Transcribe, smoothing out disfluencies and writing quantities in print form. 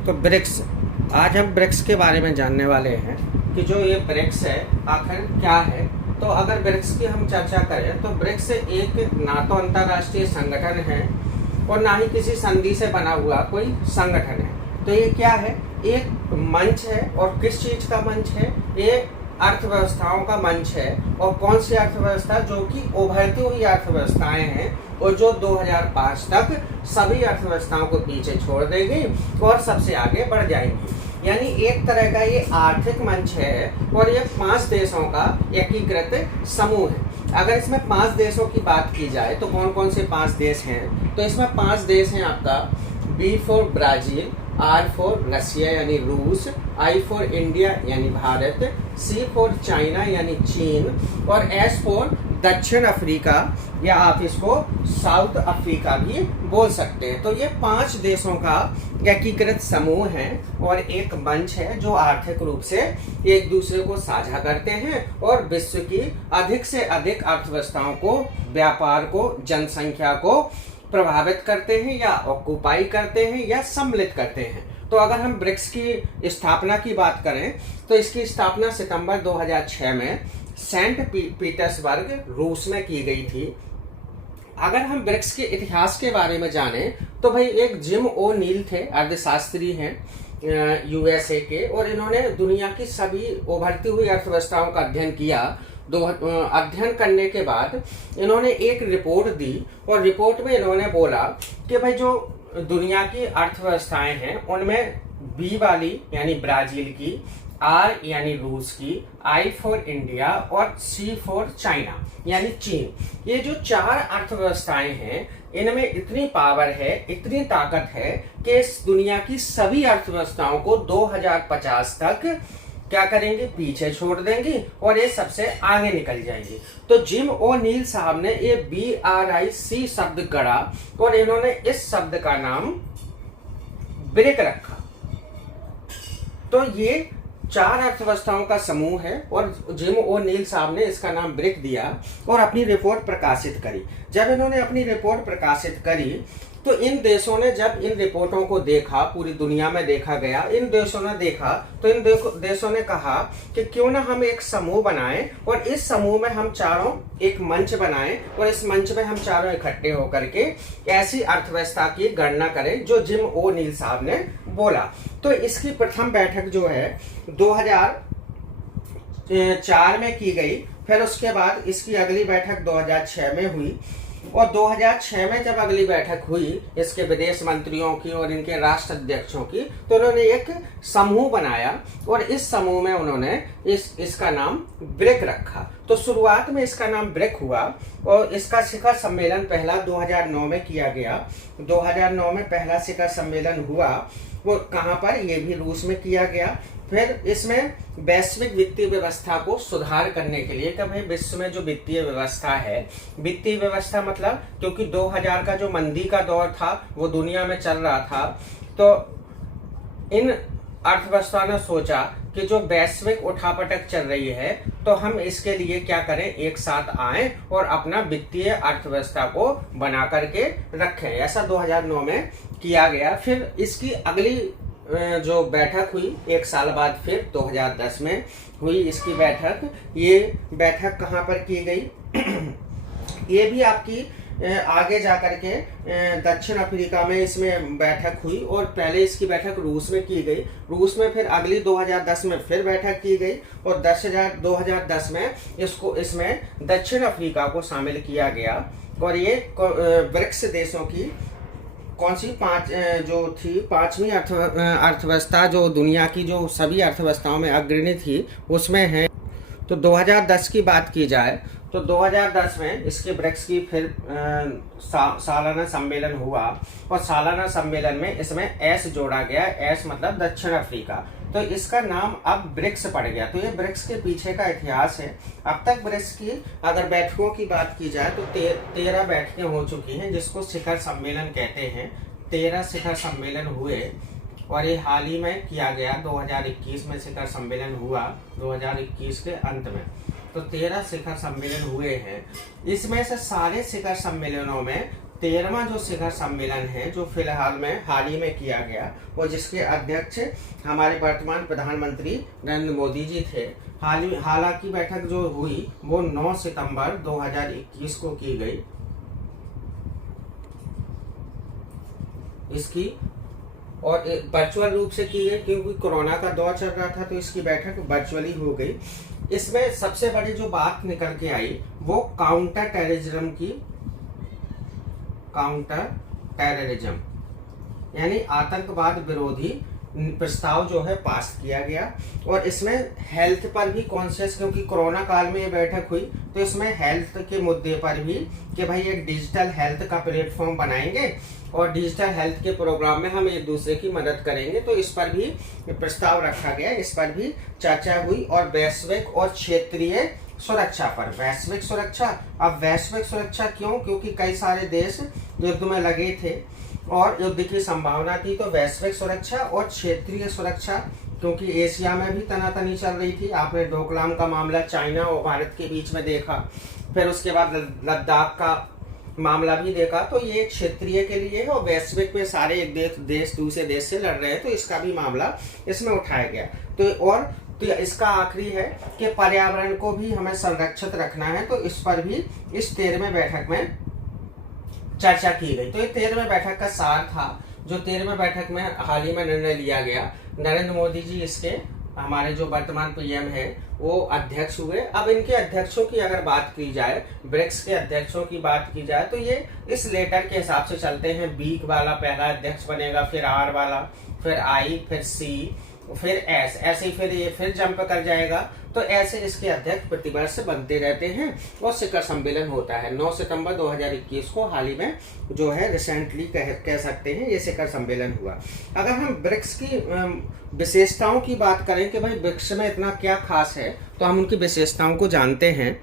तो ब्रिक्स, आज हम ब्रिक्स के बारे में जानने वाले हैं कि जो ये ब्रिक्स है आखिर क्या है। तो अगर ब्रिक्स की हम चर्चा करें तो ब्रिक्स एक ना तो अंतर्राष्ट्रीय संगठन है और ना ही किसी संधि से बना हुआ कोई संगठन है। तो ये क्या है, एक मंच है। और किस चीज का मंच है? ये अर्थव्यवस्थाओं का मंच है। और कौन सी अर्थव्यवस्था? जो कि उभरती हुई अर्थव्यवस्थाएं हैं और जो 2005 तक सभी अर्थव्यवस्थाओं को पीछे छोड़ देगी और सबसे आगे बढ़ जाएंगी। यानी एक तरह का ये आर्थिक मंच है और ये 5 देशों का एकीकृत समूह है। अगर इसमें 5 देशों की बात की जाए तो कौन कौन से 5 देश हैं? तो इसमें 5 देश हैं आपका B for Brazil, R for Russia यानी रूस, I फॉर इंडिया यानी भारत, C फॉर चाइना यानी चीन और S फॉर दक्षिण अफ्रीका या आप इसको साउथ अफ्रीका भी बोल सकते हैं। तो ये 5 देशों का एकीकृत समूह है और एक मंच है जो आर्थिक रूप से एक दूसरे को साझा करते हैं और विश्व की अधिक से अधिक अर्थव्यवस्थाओं को, व्यापार को, जनसंख्या को प्रभावित करते हैं या ऑक्युपाई करते हैं या सम्मिलित करते हैं। तो अगर हम ब्रिक्स की स्थापना की बात करें तो इसकी स्थापना सितंबर 2006 में सेंट पीटर्सबर्ग रूस में की गई थी। अगर हम ब्रिक्स के इतिहास के बारे में जानें तो भाई एक जिम ओ नील थे, अर्थशास्त्री हैं USA के, और इन्होंने दुनिया की सभी उभरती हुई अर्थव्यवस्थाओं का अध्ययन किया। अध्ययन करने के बाद इन्होंने एक रिपोर्ट दी और रिपोर्ट में इन्होंने बोला कि भाई जो दुनिया की अर्थव्यवस्थाएं हैं उनमें B वाली यानी ब्राजील की, R यानी रूस की, I फॉर इंडिया और C फॉर चाइना यानी चीन, ये जो 4 अर्थव्यवस्थाएं हैं इनमें इतनी पावर है, इतनी ताकत है कि इस दुनिया की सभी अर्थव्यवस्थाओं को 2050 तक क्या करेंगे? पीछे छोड़ देंगी और ये सबसे आगे निकल जाएंगी। तो जिम ओ नील साहब ने ये BRIC शब्द गढ़ा और इन्होंने इस शब्द का नाम ब्रिक रखा। तो ये 4 अर्थव्यवस्थाओं का समूह है और जिम ओ नील साहब ने इसका नाम ब्रिक दिया और अपनी रिपोर्ट प्रकाशित करी। जब इन्होंने अपनी रिपोर्ट प्रकाशित करी तो इन देशों ने, जब इन रिपोर्टों को देखा, पूरी दुनिया में देखा गया, इन देशों ने देखा तो इन देशों ने कहा कि क्यों ना हम एक समूह बनाएं और इस समूह में हम चारों एक मंच बनाएं और इस मंच में हम चारों इकट्ठे होकर के ऐसी अर्थव्यवस्था की गणना करें जो जिम ओ नील साहब ने बोला। तो इसकी प्रथम बैठक जो है 2004 में की गई, फिर उसके बाद इसकी अगली बैठक 2006 में हुई और 2006 में जब अगली बैठक हुई इसके विदेश मंत्रियों की और इनके राष्ट्र अध्यक्षों की, तो उन्होंने एक समूह बनाया और इस समूह में उन्होंने इसका नाम ब्रिक रखा। तो शुरुआत में इसका नाम ब्रिक हुआ और इसका शिखर सम्मेलन पहला 2009 में किया गया। 2009 में पहला शिखर सम्मेलन हुआ, वो कहाँ पर? ये भी रूस में किया गया। फिर इसमें वैश्विक वित्तीय व्यवस्था को सुधार करने के लिए कि भाई विश्व में जो वित्तीय व्यवस्था है, वित्तीय व्यवस्था मतलब क्योंकि 2000 का जो मंदी का दौर था वो दुनिया में चल रहा था, तो इन अर्थव्यवस्था ने सोचा कि जो वैश्विक उठापटक चल रही है तो हम इसके लिए क्या करें, एक साथ आएं और अपना वित्तीय अर्थव्यवस्था को बना करके रखें। ऐसा 2009 में किया गया। फिर इसकी अगली जो बैठक हुई 1 साल बाद फिर 2010 में हुई इसकी बैठक। ये बैठक कहाँ पर की गई? ये भी आपकी आगे जाकर के दक्षिण अफ्रीका में इसमें बैठक हुई और पहले इसकी बैठक रूस में की गई। रूस में फिर अगली 2010 में फिर बैठक की गई और 2010 में इसमें दक्षिण अफ्रीका को शामिल किया गया। और ये ब्रिक्स देशों की कौन सी 5 जो थी, 5वीं अर्थव्यवस्था जो दुनिया की जो सभी अर्थव्यवस्थाओं में अग्रणी थी उसमें है। तो 2010 की बात की जाए तो 2010 में इसके ब्रिक्स की फिर सालाना सम्मेलन हुआ और सालाना सम्मेलन में इसमें एस जोड़ा गया। एस मतलब दक्षिण अफ्रीका, तो इसका नाम अब ब्रिक्स पड़ गया। तो ये ब्रिक्स के पीछे का इतिहास है। अब तक ब्रिक्स की अगर बैठकों की बात की जाए तो 13 बैठकें हो चुकी हैं जिसको शिखर सम्मेलन कहते हैं। 13 शिखर सम्मेलन हुए और ये हाल ही में किया गया। 2021 में शिखर सम्मेलन हुआ, 2021 के अंत में। तो 13 शिखर सम्मेलन हुए हैं। इसमें से सारे शिखर सम्मेलनों में 13वां जो शिखर सम्मेलन है जो फिलहाल में हाल ही में किया गया, और जिसके अध्यक्ष हमारे वर्तमान प्रधानमंत्री नरेंद्र मोदी जी थे। हालांकि बैठक जो हुई वो 9 सितंबर 2021 को की गई। इसकी और वर्चुअल रूप से की गई, क्योंकि कोरोना का दौर चल रहा था तो इसकी बैठक वर्चुअली हो गई। इसमें सबसे बड़ी जो बात निकल के आई वो काउंटर टेररिज्म यानी आतंकवाद विरोधी प्रस्ताव जो है पास किया गया। और इसमें हेल्थ पर भी कॉन्शियस, क्योंकि कोरोना काल में ये बैठक हुई तो इसमें हेल्थ के मुद्दे पर भी कि भाई एक डिजिटल हेल्थ का प्लेटफॉर्म बनाएंगे और डिजिटल हेल्थ के प्रोग्राम में हम एक दूसरे की मदद करेंगे, तो इस पर भी प्रस्ताव रखा गया, इस पर भी चर्चा हुई। और वैश्विक और क्षेत्रीय सुरक्षा पर, वैश्विक सुरक्षा, अब वैश्विक सुरक्षा क्यों? क्योंकि कई सारे देश युद्ध में लगे थे और युद्ध की संभावना थी, तो वैश्विक सुरक्षा और क्षेत्रीय सुरक्षा, क्योंकि एशिया में भी तनातनी चल रही थी। आपने डोकलाम का मामला चाइना और भारत के बीच में देखा, फिर उसके बाद लद्दाख का मामला भी देखा, तो ये क्षेत्रीय के लिए है और वैश्विक में सारे एक देश दूसरे देश से लड़ रहे हैं, तो इसका भी मामला इसमें उठाया गया। तो इसका आखिरी है कि पर्यावरण को भी हमें संरक्षित रखना है, तो इस पर भी इस 13वें बैठक में चर्चा की गई। तो ये 13वें बैठक का सार था, जो 13वें बैठक में हाल ही में निर्णय लिया गया। नरेंद्र मोदी जी इसके, हमारे जो वर्तमान पीएम है, वो अध्यक्ष हुए। अब इनके अध्यक्षों की अगर बात की जाए, ब्रिक्स के अध्यक्षों की बात की जाए, तो ये इस लेटर के हिसाब से चलते हैं। बी वाला पहला अध्यक्ष बनेगा, फिर आर वाला, फिर आई, फिर सी, फिर एस, ऐसे ही फिर ये फिर जंप कर जाएगा। तो ऐसे इसके अध्यक्ष प्रतिवर्ष बनते रहते हैं और शिखर सम्मेलन होता है। 9 सितंबर 2021 को हाल ही में जो है रिसेंटली कह सकते हैं ये शिखर सम्मेलन हुआ। अगर हम ब्रिक्स की विशेषताओं की बात करें कि भाई ब्रिक्स में इतना क्या खास है, तो हम उनकी विशेषताओं को जानते हैं।